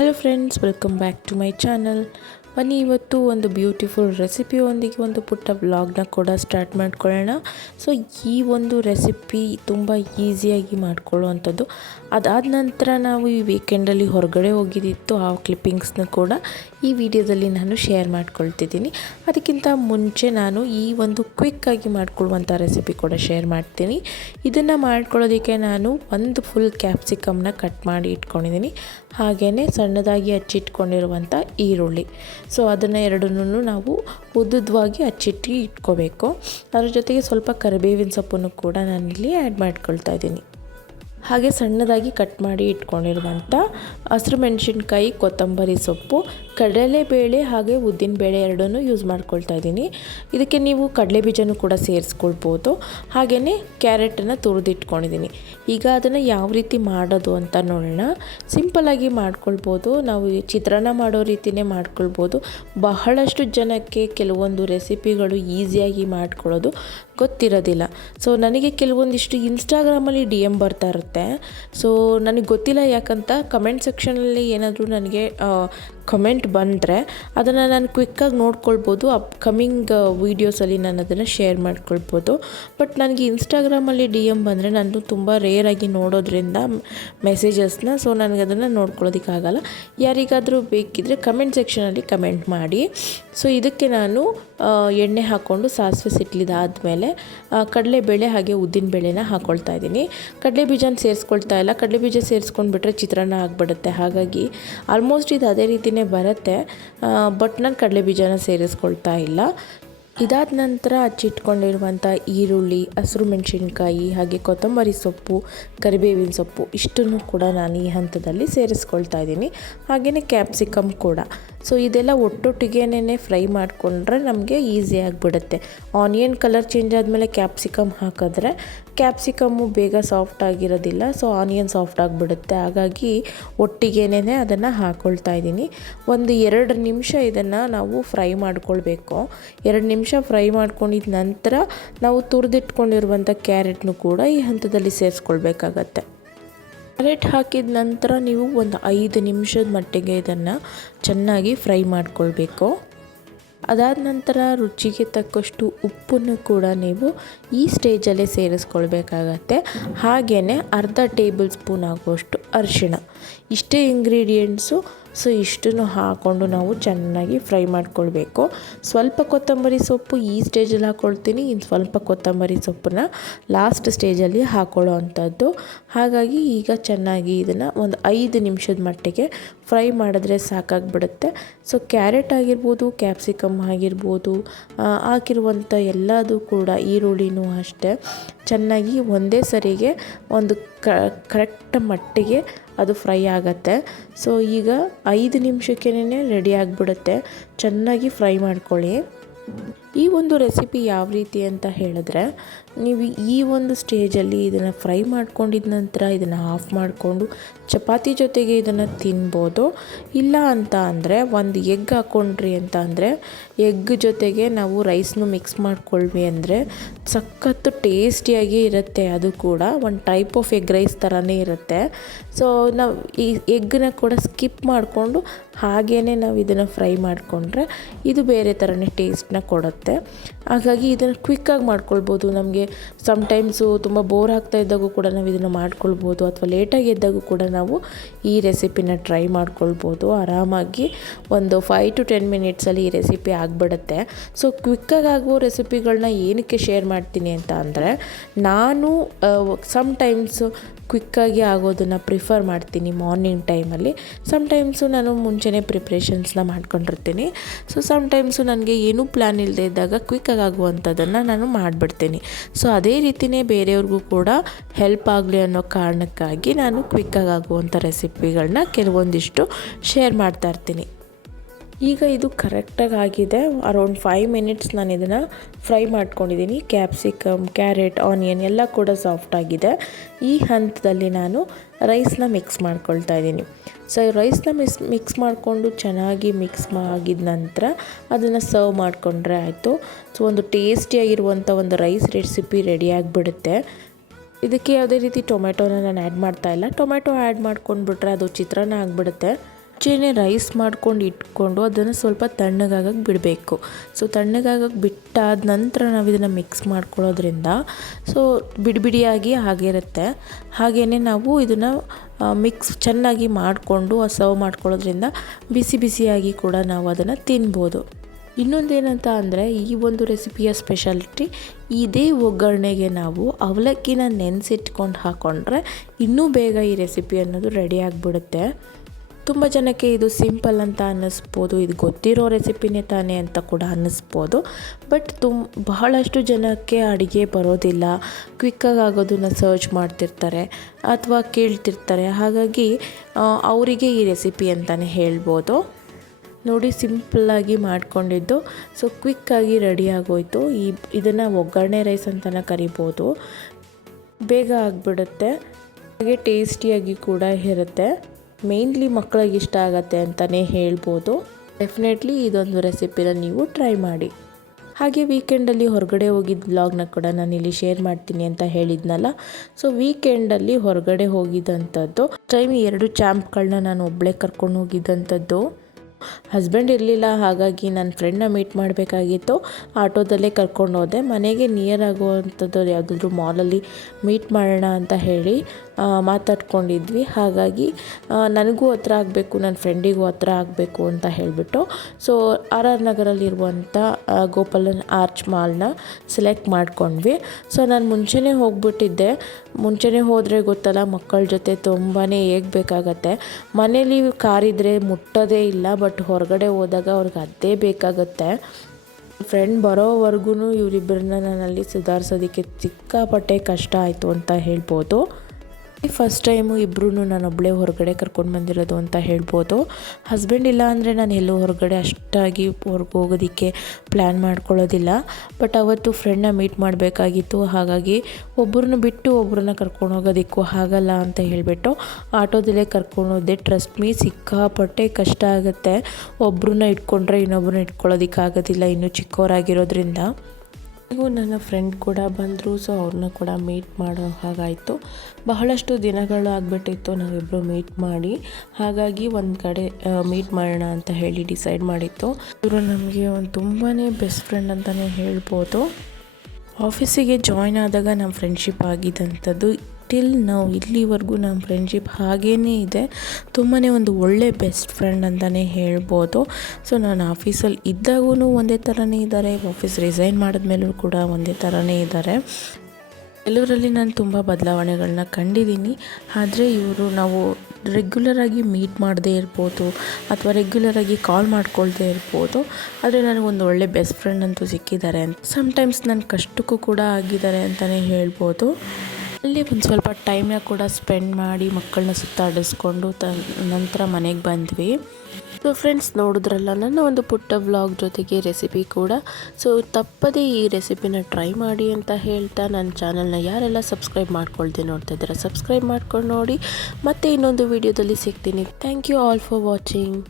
Hello friends, welcome back to my channel. ಬನ್ನಿ, ಇವತ್ತು ಒಂದು ಬ್ಯೂಟಿಫುಲ್ ರೆಸಿಪಿಯೊಂದಿಗೆ ಒಂದು ಪುಟ್ಟ ವ್ಲಾಗ್ನ ಕೂಡ ಸ್ಟಾರ್ಟ್ ಮಾಡ್ಕೊಳ್ಳೋಣ. ಸೊ ಈ ಒಂದು ರೆಸಿಪಿ ತುಂಬ ಈಸಿಯಾಗಿ ಮಾಡ್ಕೊಳ್ಳುವಂಥದ್ದು. ಅದಾದ ನಂತರ ನಾವು ಈ ವೀಕೆಂಡಲ್ಲಿ ಹೊರಗಡೆ ಹೋಗಿದ್ದಿತ್ತು, ಆ ಕ್ಲಿಪ್ಪಿಂಗ್ಸ್ನ ಕೂಡ ಈ ವಿಡಿಯೋದಲ್ಲಿ ನಾನು ಶೇರ್ ಮಾಡ್ಕೊಳ್ತಿದ್ದೀನಿ. ಅದಕ್ಕಿಂತ ಮುಂಚೆ ನಾನು ಈ ಒಂದು ಕ್ವಿಕ್ಕಾಗಿ ಮಾಡ್ಕೊಳ್ಳುವಂಥ ರೆಸಿಪಿ ಕೂಡ ಶೇರ್ ಮಾಡ್ತೀನಿ. ಇದನ್ನು ಮಾಡ್ಕೊಳ್ಳೋದಕ್ಕೆ ನಾನು ಒಂದು ಫುಲ್ ಕ್ಯಾಪ್ಸಿಕಮ್ನ ಕಟ್ ಮಾಡಿ ಇಟ್ಕೊಂಡಿದ್ದೀನಿ. ಹಾಗೆಯೇ ಸಣ್ಣದಾಗಿ ಹಚ್ಚಿಟ್ಕೊಂಡಿರುವಂಥ ಈರುಳ್ಳಿ, ಸೊ ಅದನ್ನು ಎರಡನ್ನೂ ನಾವು ಉದ್ದುದ್ವಾಗಿ ಹಚ್ಚಿಟ್ಟು ಇಟ್ಕೋಬೇಕು. ಅದ್ರ ಜೊತೆಗೆ ಸ್ವಲ್ಪ ಕರಿಬೇವಿನ ಸೊಪ್ಪನ್ನು ಕೂಡ ನಾನಿಲ್ಲಿ ಆ್ಯಡ್ ಮಾಡ್ಕೊಳ್ತಾ ಇದ್ದೀನಿ. ಹಾಗೆ ಸಣ್ಣದಾಗಿ ಕಟ್ ಮಾಡಿ ಇಟ್ಕೊಂಡಿರುವಂಥ ಹಸಿರು ಮೆಣಸಿನ್ಕಾಯಿ, ಕೊತ್ತಂಬರಿ ಸೊಪ್ಪು, ಕಡಲೆಬೇಳೆ ಹಾಗೆ ಉದ್ದಿನಬೇಳೆ ಎರಡನ್ನೂ ಯೂಸ್ ಮಾಡ್ಕೊಳ್ತಾ ಇದ್ದೀನಿ. ಇದಕ್ಕೆ ನೀವು ಕಡಲೆ ಬೀಜನೂ ಕೂಡ ಸೇರಿಸ್ಕೊಳ್ಬೋದು. ಹಾಗೆಯೇ ಕ್ಯಾರೆಟನ್ನು ತುರಿದಿಟ್ಕೊಂಡಿದ್ದೀನಿ. ಈಗ ಅದನ್ನು ಯಾವ ರೀತಿ ಮಾಡೋದು ಅಂತ ನೋಡೋಣ. ಸಿಂಪಲ್ಲಾಗಿ ಮಾಡ್ಕೊಳ್ಬೋದು, ನಾವು ಚಿತ್ರಾನ್ನ ಮಾಡೋ ರೀತಿಯೇ ಮಾಡ್ಕೊಳ್ಬೋದು. ಬಹಳಷ್ಟು ಜನಕ್ಕೆ ಕೆಲವೊಂದು ರೆಸಿಪಿಗಳು ಈಸಿಯಾಗಿ ಮಾಡ್ಕೊಳ್ಳೋದು ಗೊತ್ತಿರೋದಿಲ್ಲ. ಸೊ ನನಗೆ ಕೆಲವೊಂದಿಷ್ಟು ಇನ್ಸ್ಟಾಗ್ರಾಮಲ್ಲಿ DM ಬರ್ತಾ ಇರುತ್ತೆ. ಸೊ ನನಗೆ ಗೊತ್ತಿಲ್ಲ ಯಾಕಂತ ಕಮೆಂಟ್ ಸೆಕ್ಷನಲ್ಲಿ ಏನಾದರೂ ನನಗೆ ಕಮೆಂಟ್ ಬಂದರೆ ಅದನ್ನು ನಾನು ಕ್ವಿಕ್ಕಾಗಿ ನೋಡ್ಕೊಳ್ಬೋದು. ಅಪ್ಕಮಿಂಗ್ ವೀಡಿಯೋಸಲ್ಲಿ ನಾನು ಅದನ್ನು ಶೇರ್ ಮಾಡ್ಕೊಳ್ಬೋದು. ಬಟ್ ನನಗೆ ಇನ್ಸ್ಟಾಗ್ರಾಮಲ್ಲಿ DM ಬಂದರೆ ನಾನು ತುಂಬ ರೇರಾಗಿ ನೋಡೋದ್ರಿಂದ ಮೆಸೇಜಸ್ನ, ಸೊ ನನಗೆ ಅದನ್ನು ನೋಡ್ಕೊಳ್ಳೋದಕ್ಕಾಗಲ್ಲ. ಯಾರಿಗಾದರೂ ಬೇಕಿದ್ದರೆ ಕಮೆಂಟ್ ಸೆಕ್ಷನಲ್ಲಿ ಕಮೆಂಟ್ ಮಾಡಿ. ಸೊ ಇದಕ್ಕೆ ನಾನು ಎಣ್ಣೆ ಹಾಕ್ಕೊಂಡು ಸಾಸಿವೆ ಸಿಟ್ಲಿದಾದಮೇಲೆ ಕಡಲೆಬೇಳೆ ಹಾಗೆ ಉದ್ದಿನಬೇಳೆನ ಹಾಕ್ಕೊಳ್ತಾ ಇದ್ದೀನಿ. ಕಡಲೆ ಬೀಜನ ಸೇರಿಸ್ಕೊಳ್ತಾ ಇಲ್ಲ. ಕಡಲೆ ಬೀಜ ಸೇರಿಸ್ಕೊಂಡ್ಬಿಟ್ರೆ ಚಿತ್ರಾನ್ನ ಆಗಿಬಿಡುತ್ತೆ. ಹಾಗಾಗಿ ಆಲ್ಮೋಸ್ಟ್ ಇದು ಅದೇ ರೀತಿಯೇ ಬರುತ್ತೆ, ಬಟ್ ನಾನು ಕಡಲೆ ಬೀಜನ ಸೇರಿಸ್ಕೊಳ್ತಾ ಇಲ್ಲ. ಇದಾದ ನಂತರ ಹಚ್ಚಿಟ್ಕೊಂಡಿರುವಂಥ ಈರುಳ್ಳಿ, ಹಸಿರು ಮೆಣಸಿನ್ಕಾಯಿ ಹಾಗೆ ಕೊತ್ತಂಬರಿ ಸೊಪ್ಪು, ಕರಿಬೇವಿನ ಸೊಪ್ಪು ಇಷ್ಟನ್ನು ಕೂಡ ನಾನು ಈ ಹಂತದಲ್ಲಿ ಸೇರಿಸ್ಕೊಳ್ತಾ ಇದ್ದೀನಿ. ಹಾಗೆಯೇ ಕ್ಯಾಪ್ಸಿಕಮ್ ಕೂಡ. ಸೊ ಇದೆಲ್ಲ ಒಟ್ಟೊಟ್ಟಿಗೆನೇ ಫ್ರೈ ಮಾಡಿಕೊಂಡ್ರೆ ನಮಗೆ ಈಸಿ ಆಗಿಬಿಡುತ್ತೆ. ಆನಿಯನ್ ಕಲರ್ ಚೇಂಜ್ ಆದಮೇಲೆ ಕ್ಯಾಪ್ಸಿಕಮ್ ಹಾಕಿದ್ರೆ ಕ್ಯಾಪ್ಸಿಕಮ್ಮು ಬೇಗ ಸಾಫ್ಟ್ ಆಗಿರೋದಿಲ್ಲ, ಸೊ ಆನಿಯನ್ ಸಾಫ್ಟ್ ಆಗಿಬಿಡುತ್ತೆ. ಹಾಗಾಗಿ ಒಟ್ಟಿಗೆನೇ ಅದನ್ನು ಹಾಕ್ಕೊಳ್ತಾ ಇದ್ದೀನಿ. ಒಂದು 2 ನಿಮಿಷ ಇದನ್ನು ನಾವು ಫ್ರೈ ಮಾಡ್ಕೊಳ್ಬೇಕು. 2 ನಿಮಿಷ ಫ್ರೈ ಮಾಡ್ಕೊಂಡಿದ್ದ ನಂತರ ನಾವು ತುರಿದಿಟ್ಕೊಂಡಿರುವಂಥ ಕ್ಯಾರೆಟ್ನು ಕೂಡ ಈ ಹಂತದಲ್ಲಿ ಸೇರಿಸ್ಕೊಳ್ಬೇಕಾಗತ್ತೆ. ಕ್ಯಾರೆಟ್ ಹಾಕಿದ ನಂತರ ನೀವು ಒಂದು 5 ನಿಮಿಷದ ಮಟ್ಟಿಗೆ ಇದನ್ನು ಚೆನ್ನಾಗಿ ಫ್ರೈ ಮಾಡ್ಕೊಳ್ಬೇಕು. ಅದಾದ ನಂತರ ರುಚಿಗೆ ತಕ್ಕಷ್ಟು ಉಪ್ಪನ್ನು ಕೂಡ ನೀವು ಈ ಸ್ಟೇಜಲ್ಲೇ ಸೇರಿಸ್ಕೊಳ್ಬೇಕಾಗತ್ತೆ. ಹಾಗೆಯೇ ಅರ್ಧ ಟೇಬಲ್ ಸ್ಪೂನ್ ಆಗುವಷ್ಟು ಅರಿಶಿಣ. ಇಷ್ಟೇ ಇಂಗ್ರೀಡಿಯೆಂಟ್ಸು. ಸೊ ಇಷ್ಟನ್ನು ಹಾಕ್ಕೊಂಡು ನಾವು ಚೆನ್ನಾಗಿ ಫ್ರೈ ಮಾಡ್ಕೊಳ್ಬೇಕು. ಸ್ವಲ್ಪ ಕೊತ್ತಂಬರಿ ಸೊಪ್ಪು ಈ ಸ್ಟೇಜಲ್ಲಿ ಹಾಕ್ಕೊಳ್ತೀನಿ, ಇನ್ನು ಸ್ವಲ್ಪ ಕೊತ್ತಂಬರಿ ಸೊಪ್ಪನ್ನ ಲಾಸ್ಟ್ ಸ್ಟೇಜಲ್ಲಿ ಹಾಕ್ಕೊಳ್ಳೋ ಅಂಥದ್ದು. ಹಾಗಾಗಿ ಈಗ ಚೆನ್ನಾಗಿ ಇದನ್ನು ಒಂದು 5 ನಿಮಿಷದ ಮಟ್ಟಿಗೆ ಫ್ರೈ ಮಾಡಿದ್ರೆ ಸಾಕಾಗಿಬಿಡುತ್ತೆ. ಸೊ ಕ್ಯಾರೆಟ್ ಆಗಿರ್ಬೋದು, ಕ್ಯಾಪ್ಸಿಕಮ್ ಆಗಿರ್ಬೋದು, ಹಾಕಿರುವಂಥ ಎಲ್ಲದೂ ಕೂಡ, ಈರುಳ್ಳಿನೂ ಅಷ್ಟೇ ಚೆನ್ನಾಗಿ ಒಂದೇ ಸರಿಗೆ ಒಂದು ಕರೆಕ್ಟ್ ಮಟ್ಟಿಗೆ ಅದು ಫ್ರೈ ಆಗುತ್ತೆ. ಸೊ ಈಗ 5 ನಿಮಿಷಕ್ಕೇ ರೆಡಿ ಆಗಿಬಿಡುತ್ತೆ. ಚೆನ್ನಾಗಿ ಫ್ರೈ ಮಾಡ್ಕೊಳ್ಳಿ. ಈ ಒಂದು ರೆಸಿಪಿ ಯಾವ ರೀತಿ ಅಂತ ಹೇಳಿದ್ರೆ, ನೀವು ಈ ಒಂದು ಸ್ಟೇಜಲ್ಲಿ ಇದನ್ನು ಫ್ರೈ ಮಾಡ್ಕೊಂಡಿದ್ದ ನಂತರ ಇದನ್ನು ಆಫ್ ಮಾಡಿಕೊಂಡು ಚಪಾತಿ ಜೊತೆಗೆ ಇದನ್ನು ತಿನ್ಬೋದು. ಇಲ್ಲ ಅಂತ ಅಂದರೆ ಒಂದು ಎಗ್ ಹಾಕ್ಕೊಂಡ್ರಿ ಅಂತ ಅಂದರೆ ಎಗ್ ಜೊತೆಗೆ ನಾವು ರೈಸ್ನು ಮಿಕ್ಸ್ ಮಾಡ್ಕೊಳ್ವಿ ಅಂದರೆ ಸಖತ್ತು ಟೇಸ್ಟಿಯಾಗಿ ಇರುತ್ತೆ. ಅದು ಕೂಡ ಒಂದು ಟೈಪ್ ಆಫ್ ಎಗ್ ರೈಸ್ ಥರನೇ ಇರುತ್ತೆ. ಸೊ ನಾವು ಈ ಎಗ್ಗನ್ನ ಕೂಡ ಸ್ಕಿಪ್ ಮಾಡಿಕೊಂಡು ಹಾಗೇ ನಾವು ಇದನ್ನು ಫ್ರೈ ಮಾಡಿಕೊಂಡ್ರೆ ಇದು ಬೇರೆ ಥರನೇ ಟೇಸ್ಟ್ನ ಕೊಡುತ್ತೆ. ಹಾಗಾಗಿ ಇದನ್ನು ಕ್ವಿಕ್ಕಾಗಿ ಮಾಡ್ಕೊಳ್ಬೋದು. ನಮಗೆ ಸಮ್ಟೈಮ್ಸು ತುಂಬ ಬೋರ್ ಆಗ್ತಾ ಇದ್ದಾಗೂ ಕೂಡ ನಾವು ಇದನ್ನು ಮಾಡ್ಕೊಳ್ಬೋದು, ಅಥವಾ ಲೇಟಾಗಿ ಎದ್ದಾಗೂ ಕೂಡ ನಾವು ಈ ರೆಸಿಪಿನ ಟ್ರೈ ಮಾಡ್ಕೊಳ್ಬೋದು. ಆರಾಮಾಗಿ ಒಂದು 5 to 10 ಮಿನಿಟ್ಸಲ್ಲಿ ಈ ರೆಸಿಪಿ ಆಗಿಬಿಡುತ್ತೆ. ಸೊ ಕ್ವಿಕ್ಕಾಗಿ ಆಗೋ ರೆಸಿಪಿಗಳನ್ನ ಏನಕ್ಕೆ ಶೇರ್ ಮಾಡ್ತೀನಿ ಅಂತ ಅಂದರೆ, ನಾನು ಸಮ್ಟೈಮ್ಸು ಕ್ವಿಕ್ಕಾಗಿ ಆಗೋದನ್ನು ಪ್ರಿಫರ್ ಮಾಡ್ತೀನಿ ಮಾರ್ನಿಂಗ್ ಟೈಮಲ್ಲಿ. ಸಮ್ಟೈಮ್ಸು ನಾನು ಮುಂಚೆನೇ ಪ್ರಿಪ್ರೇಷನ್ಸ್ನ ಮಾಡ್ಕೊಂಡಿರ್ತೀನಿ. ಸೊ ಸಮ್ಟೈಮ್ಸು ನನಗೆ ಏನೂ ಪ್ಲ್ಯಾನ್ ಇಲ್ಲದೆ ಇದ್ದಾಗ ಕ್ವಿಕ್ಕಾಗಿ ಆಗುವಂಥದ್ದನ್ನು ನಾನು ಮಾಡಿಬಿಡ್ತೀನಿ. ಸೊ ಅದೇ ರೀತಿಯೇ ಬೇರೆಯವ್ರಿಗೂ ಕೂಡ ಹೆಲ್ಪ್ ಆಗಲಿ ಅನ್ನೋ ಕಾರಣಕ್ಕಾಗಿ ನಾನು ಕ್ವಿಕ್ಕಾಗಿ ಆಗುವಂಥ ರೆಸಿಪಿಗಳನ್ನ ಕೆಲವೊಂದಿಷ್ಟು ಶೇರ್ ಮಾಡ್ತಾಯಿರ್ತೀನಿ. ಈಗ ಇದು ಕರೆಕ್ಟಾಗಿ ಆಗಿದೆ. ಅರೌಂಡ್ 5 ಮಿನಿಟ್ಸ್ ನಾನು ಇದನ್ನು ಫ್ರೈ ಮಾಡ್ಕೊಂಡಿದ್ದೀನಿ. ಕ್ಯಾಪ್ಸಿಕಮ್, ಕ್ಯಾರೆಟ್, ಆನಿಯನ್ ಎಲ್ಲ ಕೂಡ ಸಾಫ್ಟ್ ಆಗಿದೆ. ಈ ಹಂತದಲ್ಲಿ ನಾನು ರೈಸ್ನ ಮಿಕ್ಸ್ ಮಾಡ್ಕೊಳ್ತಾ ಇದ್ದೀನಿ. ಸೊ ರೈಸ್ನ ಮಿಕ್ಸ್ ಮಾಡಿಕೊಂಡು ಚೆನ್ನಾಗಿ ಮಿಕ್ಸ್ ಆಗಿದ ನಂತರ ಅದನ್ನು ಸರ್ವ್ ಮಾಡಿಕೊಂಡ್ರೆ ಆಯಿತು. ಸೊ ಒಂದು ಟೇಸ್ಟಿಯಾಗಿರುವಂಥ ಒಂದು ರೈಸ್ ರೆಸಿಪಿ ರೆಡಿ ಆಗಿಬಿಡುತ್ತೆ. ಇದಕ್ಕೆ ಯಾವುದೇ ರೀತಿ ಟೊಮೆಟೊನ ನಾನು ಆ್ಯಡ್ ಮಾಡ್ತಾಯಿಲ್ಲ. ಟೊಮೆಟೊ ಆ್ಯಡ್ ಮಾಡ್ಕೊಂಡ್ಬಿಟ್ರೆ ಅದು ಚಿತ್ರಾನ್ನ ಆಗಿಬಿಡುತ್ತೆ. ಮುಂಚೆನೇ ರೈಸ್ ಮಾಡ್ಕೊಂಡು ಇಟ್ಕೊಂಡು ಅದನ್ನು ಸ್ವಲ್ಪ ತಣ್ಣಗಾಗಕ್ಕೆ ಬಿಡಬೇಕು. ಸೊ ತಣ್ಣಗಾಗಕ್ಕೆ ಬಿಟ್ಟಾದ ನಂತರ ನಾವು ಇದನ್ನು ಮಿಕ್ಸ್ ಮಾಡ್ಕೊಳ್ಳೋದ್ರಿಂದ ಸೊ ಬಿಡಿಯಾಗಿ ಆಗಿರುತ್ತೆ. ಹಾಗೆಯೇ ನಾವು ಇದನ್ನು ಮಿಕ್ಸ್ ಚೆನ್ನಾಗಿ ಮಾಡಿಕೊಂಡು ಸರ್ವ್ ಮಾಡ್ಕೊಳ್ಳೋದ್ರಿಂದ ಬಿಸಿಯಾಗಿ ಕೂಡ ನಾವು ಅದನ್ನು ತಿನ್ಬೋದು. ಇನ್ನೊಂದೇನಂತ ಅಂದರೆ ಈ ಒಂದು ರೆಸಿಪಿಯ ಸ್ಪೆಷಾಲಿಟಿ, ಇದೇ ಒಗ್ಗರಣೆಗೆ ನಾವು ಅವಲಕ್ಕಿನ ನೆನೆಸಿಟ್ಕೊಂಡು ಹಾಕ್ಕೊಂಡ್ರೆ ಇನ್ನೂ ಬೇಗ ಈ ರೆಸಿಪಿ ಅನ್ನೋದು ರೆಡಿ ಆಗಿಬಿಡುತ್ತೆ. ತುಂಬ ಜನಕ್ಕೆ ಇದು ಸಿಂಪಲ್ ಅಂತ ಅನ್ನಿಸ್ಬೋದು, ಇದು ಗೊತ್ತಿರೋ ರೆಸಿಪಿನೇ ತಾನೇ ಅಂತ ಕೂಡ ಅನ್ನಿಸ್ಬೋದು. ಬಟ್ ಬಹಳಷ್ಟು ಜನಕ್ಕೆ ಅಡುಗೆ ಬರೋದಿಲ್ಲ, ಕ್ವಿಕ್ಕಾಗಿ ಆಗೋದನ್ನ ಸರ್ಚ್ ಮಾಡ್ತಿರ್ತಾರೆ ಅಥವಾ ಕೇಳ್ತಿರ್ತಾರೆ. ಹಾಗಾಗಿ ಅವರಿಗೆ ಈ ರೆಸಿಪಿ ಅಂತಲೇ ಹೇಳ್ಬೋದು. ನೋಡಿ, ಸಿಂಪಲ್ಲಾಗಿ ಮಾಡ್ಕೊಂಡಿದ್ದು ಸೊ ಕ್ವಿಕ್ಕಾಗಿ ರೆಡಿ ಆಗೋಯ್ತು. ಇದನ್ನು ಒಗ್ಗರಣೆ ರೈಸ್ ಅಂತಲೇ ಕರಿಬೋದು. ಬೇಗ ಆಗಿಬಿಡುತ್ತೆ, ಹಾಗೆ ಟೇಸ್ಟಿಯಾಗಿ ಕೂಡ ಇರುತ್ತೆ. ಮೇನ್ಲಿ ಮಕ್ಕಳಿಗೆ ಇಷ್ಟ ಆಗುತ್ತೆ ಅಂತಲೇ ಹೇಳ್ಬೋದು. ಡೆಫಿನೆಟ್ಲಿ ಇದೊಂದು ರೆಸಿಪಿನ ನೀವು ಟ್ರೈ ಮಾಡಿ. ಹಾಗೆ ವೀಕೆಂಡಲ್ಲಿ ಹೊರಗಡೆ ಹೋಗಿದ್ದ ವ್ಲಾಗ್ನ ಕೂಡ ನಾನು ಇಲ್ಲಿ ಶೇರ್ ಮಾಡ್ತೀನಿ ಅಂತ ಹೇಳಿದ್ನಲ್ಲ. ಸೊ ವೀಕೆಂಡಲ್ಲಿ ಹೊರಗಡೆ ಹೋಗಿದ್ದಂಥದ್ದು ಟೈಮ್ 2 ಚಾಂಪ್ಗಳನ್ನ ನಾನು ಒಬ್ಬಳೇ ಕರ್ಕೊಂಡು ಹೋಗಿದ್ದಂಥದ್ದು. ಹಸ್ಬೆಂಡ್ ಇರಲಿಲ್ಲ, ಹಾಗಾಗಿ ನನ್ನ ಫ್ರೆಂಡ್ನ ಮೀಟ್ ಮಾಡಬೇಕಾಗಿತ್ತು. ಆಟೋದಲ್ಲೇ ಕರ್ಕೊಂಡು ಹೋದೆ. ಮನೆಗೆ ನಿಯರ್ ಆಗುವಂಥದ್ದು ಯಾವುದಾದ್ರೂ ಮಾಲಲ್ಲಿ ಮೀಟ್ ಮಾಡೋಣ ಅಂತ ಹೇಳಿ ಮಾತಾಡ್ಕೊಂಡಿದ್ವಿ. ಹಾಗಾಗಿ ನನಗೂ ಹತ್ರ ಆಗಬೇಕು, ನನ್ನ ಫ್ರೆಂಡಿಗೂ ಹತ್ರ ಆಗಬೇಕು ಅಂತ ಹೇಳಿಬಿಟ್ಟು ಸೊ RR ನಗರಲ್ಲಿರುವಂಥ ಗೋಪಾಲನ್ ಆರ್ಚ್ ಮಾಲ್ನ ಸೆಲೆಕ್ಟ್ ಮಾಡ್ಕೊಂಡ್ವಿ. ಸೊ ನಾನು ಮುಂಚೆನೇ ಹೋಗ್ಬಿಟ್ಟಿದ್ದೆ. ಮುಂಚೆನೇ ಹೋದರೆ ಗೊತ್ತಲ್ಲ, ಮಕ್ಕಳ ಜೊತೆ ತುಂಬಾ ಬೇಕಾಗತ್ತೆ. ಮನೇಲಿ ಕಾರಿದ್ರೆ ಮುಟ್ಟೋದೇ ಇಲ್ಲ, ಬಟ್ ಹೊರಗಡೆ ಹೋದಾಗ ಅವ್ರಿಗೆ ಅದೇ ಬೇಕಾಗುತ್ತೆ. ಫ್ರೆಂಡ್ ಬರೋವರೆಗೂ ಇವರಿಬ್ಬರನ್ನ ನಾನಲ್ಲಿ ಸುಧಾರಿಸೋದಕ್ಕೆ ಸಿಕ್ಕಾಪಟ್ಟೆ ಕಷ್ಟ ಆಯಿತು ಅಂತ ಹೇಳ್ಬೋದು. ಫಸ್ಟ್ ಟೈಮು ಇಬ್ಬರೂ ನಾನೊಬ್ಬಳೇ ಹೊರಗಡೆ ಕರ್ಕೊಂಡು ಬಂದಿರೋದು ಅಂತ ಹೇಳ್ಬೋದು. ಹಸ್ಬೆಂಡ್ ಇಲ್ಲ ಅಂದರೆ ನಾನು ಎಲ್ಲೂ ಹೊರಗಡೆ ಅಷ್ಟಾಗಿ ಹೊರಗೆ ಹೋಗೋದಕ್ಕೆ ಪ್ಲ್ಯಾನ್ ಮಾಡ್ಕೊಳ್ಳೋದಿಲ್ಲ. ಬಟ್ ಅವತ್ತು ಫ್ರೆಂಡ್ನ ಮೀಟ್ ಮಾಡಬೇಕಾಗಿತ್ತು. ಹಾಗಾಗಿ ಒಬ್ಬರನ್ನ ಬಿಟ್ಟು ಒಬ್ಬರನ್ನ ಕರ್ಕೊಂಡು ಹೋಗೋದಕ್ಕೂ ಆಗಲ್ಲ ಅಂತ ಹೇಳಿಬಿಟ್ಟು ಆಟೋದಲ್ಲೇ ಕರ್ಕೊಂಡು ಹೋದೆ. ಟ್ರಸ್ಟ್ ಮೀ, ಸಿಕ್ಕಾಪಟ್ಟೆ ಕಷ್ಟ ಆಗುತ್ತೆ. ಒಬ್ಬರನ್ನ ಇಟ್ಕೊಂಡ್ರೆ ಇನ್ನೊಬ್ಬರನ್ನ ಇಟ್ಕೊಳ್ಳೋದಕ್ಕಾಗೋದಿಲ್ಲ, ಇನ್ನೂ ಚಿಕ್ಕವರಾಗಿರೋದ್ರಿಂದ. ಹಾಗೂ ನನ್ನ ಫ್ರೆಂಡ್ ಕೂಡ ಬಂದರು. ಸೊ ಅವ್ರನ್ನ ಕೂಡ ಮೀಟ್ ಮಾಡೋ ಹಾಗಾಯಿತು. ಬಹಳಷ್ಟು ದಿನಗಳು ಆಗಿಬಿಟ್ಟಿತ್ತು ನಾವಿಬ್ಬರು ಮೀಟ್ ಮಾಡಿ. ಹಾಗಾಗಿ ಒಂದು ಕಡೆ ಮೀಟ್ ಮಾಡೋಣ ಅಂತ ಹೇಳಿ ಡಿಸೈಡ್ ಮಾಡಿತ್ತು. ಇವರು ನಮಗೆ ಒಂದು ತುಂಬಾ ಬೆಸ್ಟ್ ಫ್ರೆಂಡ್ ಅಂತಲೇ ಹೇಳ್ಬೋದು. ಆಫೀಸಿಗೆ ಜಾಯ್ನ್ ಆದಾಗ ನಮ್ಮ ಫ್ರೆಂಡ್ಶಿಪ್ ಆಗಿದ್ದಂಥದ್ದು ಟಿಲ್ ನಾವು ಇಲ್ಲಿವರೆಗೂ ನಮ್ಮ ಫ್ರೆಂಡ್ಶಿಪ್ ಹಾಗೇ ಇದೆ. ತುಂಬಾ ಒಂದು ಒಳ್ಳೆ ಬೆಸ್ಟ್ ಫ್ರೆಂಡ್ ಅಂತಲೇ ಹೇಳ್ಬೋದು. ಸೊ ನಾನು ಆಫೀಸಲ್ಲಿ ಇದ್ದಾಗೂ ಒಂದೇ ಥರನೇ ಇದ್ದಾರೆ, ಆಫೀಸ್ ರಿಸೈನ್ ಮಾಡಿದ್ಮೇಲೂ ಕೂಡ ಒಂದೇ ಥರನೇ ಇದ್ದಾರೆ. ಕೆಲವರಲ್ಲಿ ನಾನು ತುಂಬ ಬದಲಾವಣೆಗಳನ್ನ ಕಂಡಿದ್ದೀನಿ. ಆದರೆ ಇವರು ನಾವು ರೆಗ್ಯುಲರಾಗಿ ಮೀಟ್ ಮಾಡದೇ ಇರ್ಬೋದು ಅಥವಾ ರೆಗ್ಯುಲರಾಗಿ ಕಾಲ್ ಮಾಡ್ಕೊಳ್ದೇ ಇರ್ಬೋದು, ಆದರೆ ನನಗೊಂದು ಒಳ್ಳೆ ಬೆಸ್ಟ್ ಫ್ರೆಂಡ್ ಅಂತೂ ಸಿಕ್ಕಿದ್ದಾರೆ. ಸಮ್ಟೈಮ್ಸ್ ನನ್ನ ಕಷ್ಟಕ್ಕೂ ಕೂಡ ಆಗಿದ್ದಾರೆ ಅಂತಲೇ ಹೇಳ್ಬೋದು. ಅಲ್ಲಿ ಒಂದು ಸ್ವಲ್ಪ ಟೈಮ್ನ ಕೂಡ ಸ್ಪೆಂಡ್ ಮಾಡಿ ಮಕ್ಕಳನ್ನ ಸುತ್ತಾಡಿಸ್ಕೊಂಡು ನಂತರ ಮನೆಗೆ ಬಂದ್ವಿ. ಸೊ ಫ್ರೆಂಡ್ಸ್, ನೋಡಿದ್ರಲ್ಲ ನನ್ನ ಒಂದು ಪುಟ್ಟ ವ್ಲಾಗ್ ಜೊತೆಗೆ ರೆಸಿಪಿ ಕೂಡ. ಸೊ ತಪ್ಪದೇ ಈ ರೆಸಿಪಿನ ಟ್ರೈ ಮಾಡಿ ಅಂತ ಹೇಳ್ತಾ, ನನ್ನ ಚಾನಲ್ನ ಯಾರೆಲ್ಲ ಸಬ್ಸ್ಕ್ರೈಬ್ ಮಾಡ್ಕೊಳ್ದೆ ನೋಡ್ತಾ ಇದ್ದೀರಾ ಸಬ್ಸ್ಕ್ರೈಬ್ ಮಾಡ್ಕೊಂಡು ನೋಡಿ. ಮತ್ತೆ ಇನ್ನೊಂದು ವಿಡಿಯೋದಲ್ಲಿ ಸಿಗ್ತೀನಿ. Thank you all for watching.